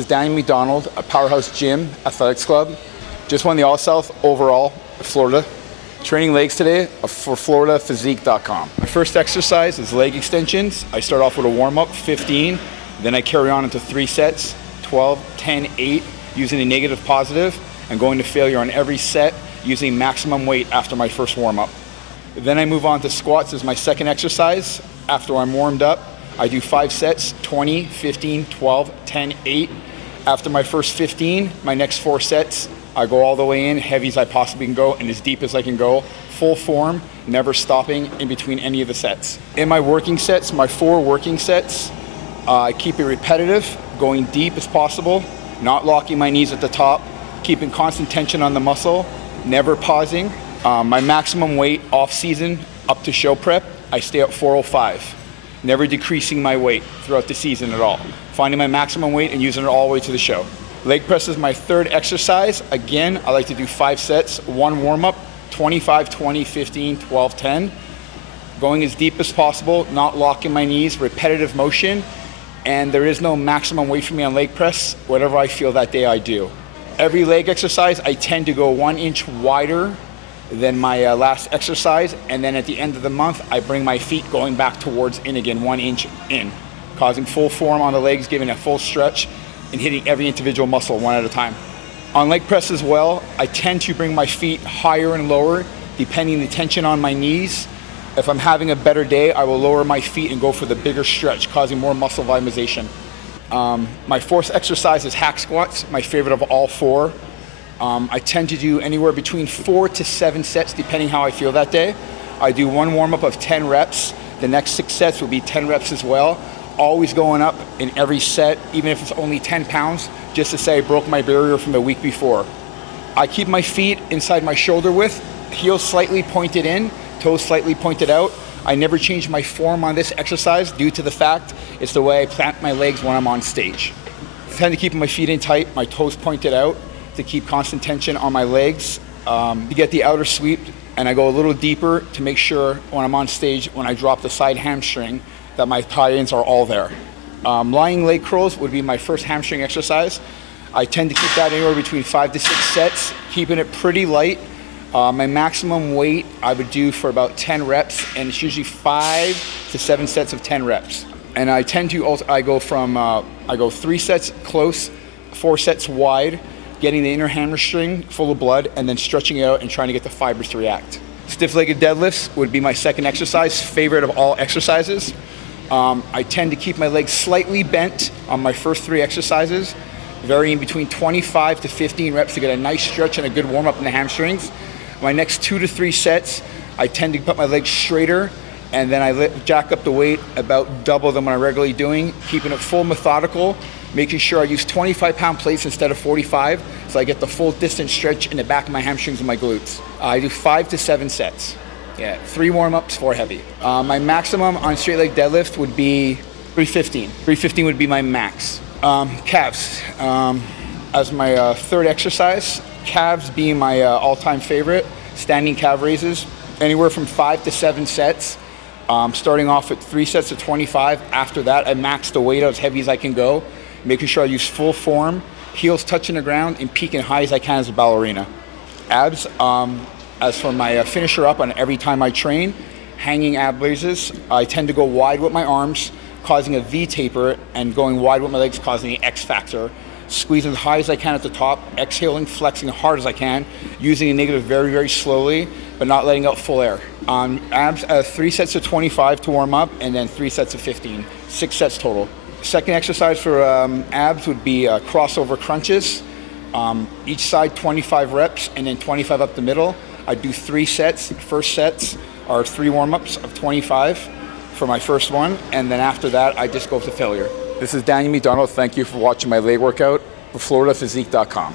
This is Daniel McDonald at Powerhouse Gym Athletics Club. Just won the All-South overall at Florida. Training legs today for FloridaPhysique.com. My first exercise is leg extensions. I start off with a warm-up, 15. Then I carry on into 3 sets, 12, 10, 8, using a negative positive, and going to failure on every set using maximum weight after my first warm-up. Then I move on to squats as my second exercise. After I'm warmed up, I do 5 sets, 20, 15, 12, 10, 8. After my first 15, my next 4 sets, I go all the way in, heavy as I possibly can go, and as deep as I can go, full form, never stopping in between any of the sets. In my working sets, my 4 working sets, I keep it repetitive, going deep as possible, not locking my knees at the top, keeping constant tension on the muscle, never pausing. My maximum weight off season up to show prep, I stay at 405. Never decreasing my weight throughout the season at all. Finding my maximum weight and using it all the way to the show. Leg press is my third exercise. Again, I like to do 5 sets, 1 warm-up, 25, 20, 15, 12, 10. Going as deep as possible, not locking my knees, repetitive motion, and there is no maximum weight for me on leg press. Whatever I feel that day, I do. Every leg exercise, I tend to go 1 inch wider than my last exercise, and then at the end of the month, I bring my feet going back towards in again, 1 inch in, causing full form on the legs, giving a full stretch, and hitting every individual muscle one at a time. On leg press as well, I tend to bring my feet higher and lower, depending the tension on my knees. If I'm having a better day, I will lower my feet and go for the bigger stretch, causing more muscle vitamization. My fourth exercise is hack squats, my favorite of all 4. I tend to do anywhere between 4 to 7 sets, depending how I feel that day. I do 1 warm-up of 10 reps. The next 6 sets will be 10 reps as well. Always going up in every set, even if it's only 10 pounds, just to say I broke my barrier from the week before. I keep my feet inside my shoulder width, heels slightly pointed in, toes slightly pointed out. I never change my form on this exercise due to the fact it's the way I plant my legs when I'm on stage. I tend to keep my feet in tight, my toes pointed out to keep constant tension on my legs, to get the outer sweep, and I go a little deeper to make sure when I'm on stage, when I drop the side hamstring, that my tie-ins are all there. Lying leg curls would be my first hamstring exercise. I tend to keep that anywhere between 5 to 6 sets, keeping it pretty light. My maximum weight I would do for about 10 reps, and it's usually 5 to 7 sets of 10 reps. And I tend to also, I go 3 sets close, 4 sets wide, getting the inner hamstring full of blood, and then stretching it out and trying to get the fibers to react. Stiff-legged deadlifts would be my second exercise, favorite of all exercises. I tend to keep my legs slightly bent on my first 3 exercises, varying between 25 to 15 reps to get a nice stretch and a good warm-up in the hamstrings. My next 2 to 3 sets, I tend to put my legs straighter, and then I jack up the weight about double than what I'm regularly doing, keeping it full methodical, making sure I use 25-pound plates instead of 45, so I get the full distance stretch in the back of my hamstrings and my glutes. I do 5 to 7 sets. Yeah, 3 warm-ups, 4 heavy. My maximum on straight leg deadlift would be 315. 315 would be my max. Calves, as my third exercise, calves being my all-time favorite, standing calf raises, anywhere from 5 to 7 sets. Starting off at 3 sets of 25. After that, I max the weight out as heavy as I can go, making sure I use full form, heels touching the ground, and peaking high as I can as a ballerina. Abs, as for my finisher up on every time I train, hanging ab raises, I tend to go wide with my arms, causing a V taper, and going wide with my legs, causing the X factor. Squeezing as high as I can at the top, exhaling, flexing as hard as I can, using the negative very, very slowly, but not letting out full air. Abs, 3 sets of 25 to warm up, and then 3 sets of 15, 6 sets total. Second exercise for abs would be crossover crunches. Each side 25 reps, and then 25 up the middle. I do 3 sets. First sets are 3 warm-ups of 25 for my first one, and then after that, I just go to failure. This is Daniel McDonald. Thank you for watching my leg workout for FloridaPhysique.com.